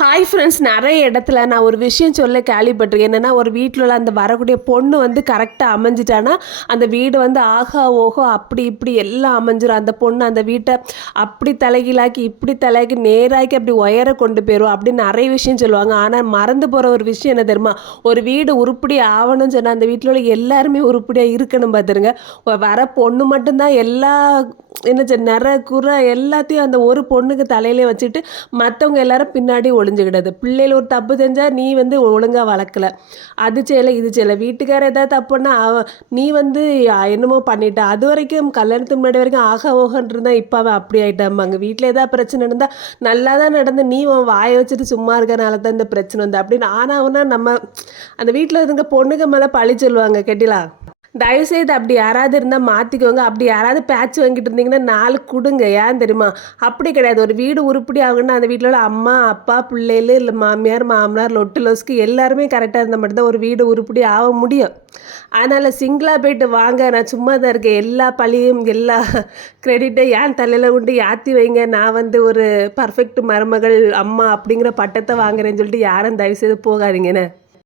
Hi friends நிறைய இடத்துல நான் ஒரு விஷயம் சொல்ல கேள்விப்பட்டிருக்கேன். என்னென்னா ஒரு வீட்டில் உள்ள அந்த வரக்கூடிய பொண்ணு வந்து கரெக்டாக அமைஞ்சிட்டான்னா அந்த வீடு வந்து ஆகா ஓஹோ அப்படி இப்படி எல்லாம் அமைஞ்சிடும் அந்த பொண்ணு அந்த வீட்டை அப்படி தலைகீழாக்கி இப்படி தலையாக்கி நேராக்கி அப்படி உயர கொண்டு போயிடும் அப்படின்னு நிறைய விஷயம் சொல்லுவாங்க. ஆனால் மறந்து போகிற ஒரு விஷயம் என்ன தெரியுமா? ஒரு வீடு உருப்படி ஆகணும்னு சொன்னால் அந்த வீட்டில் உள்ள எல்லாருமே உருப்படியாக இருக்கணும் பார்த்துருங்க வர பொண்ணு மட்டும்தான் எல்லா என்ன சொல் நிற குறை எல்லாத்தையும் அந்த ஒரு பொண்ணுக்கு தலையிலே வச்சுட்டு மற்றவங்க எல்லாரும் பின்னாடி ஒளிஞ்சுக்கிடாது பிள்ளைகள் ஒரு தப்பு செஞ்சால் நீ வந்து ஒழுங்காக வளர்க்கல. அது செய்யலை இது செய்யலை. வீட்டுக்காரர் ஏதாவது தப்புன்னா அவ நீ வந்து என்னமோ பண்ணிட்ட. அது வரைக்கும் கல்யாணத்துக்கு முன்னாடி வரைக்கும் ஆக ஓகன் இருந்தால் இப்போ அவன் அப்படி ஆகிட்டாம்பாங்க வீட்டில் ஏதாவது பிரச்சனை இருந்தால் நல்லா தான் நடந்து நீ உன் வாயை வச்சுட்டு சும்மா இருக்கனால தான் இந்த பிரச்சனை வந்து அப்படின்னு. ஆனால் நம்ம அந்த வீட்டில் இருக்க பொண்ணுங்க மேலே பழி சொல்லுவாங்க கேட்டிலா தயவுசெய்து அப்படி யாராவது இருந்தால் மாற்றிக்கோங்க அப்படி யாராவது பேட்ச் வாங்கிட்டு இருந்தீங்கன்னா நாலு கொடுங்க. ஏன் தெரியுமா? அப்படி கிடையாது. ஒரு வீடு உருப்படி ஆகுன்னா அந்த வீட்டில் உள்ள அம்மா அப்பா பிள்ளைகள் இல்லை மாமியார் மாமனார் லொட்டு லொஸ்க்கு எல்லாருமே கரெக்டாக இருந்தால் மட்டும்தான் ஒரு வீடு உருப்படி ஆக முடியும். அதனால் சிங்கிளாக போயிட்டு வாங்க. நான் சும்மா தான் இருக்கேன். எல்லா பழியும் எல்லா கிரெடிட்டை ஏன் தலையில் கொண்டு யாத்தி வைங்க? நான் வந்து ஒரு பர்ஃபெக்ட் மருமகள் அம்மா அப்படிங்கிற பட்டத்தை வாங்குறேன்னு சொல்லிட்டு யாரும் தயவுசெய்து போகாதீங்கன்னு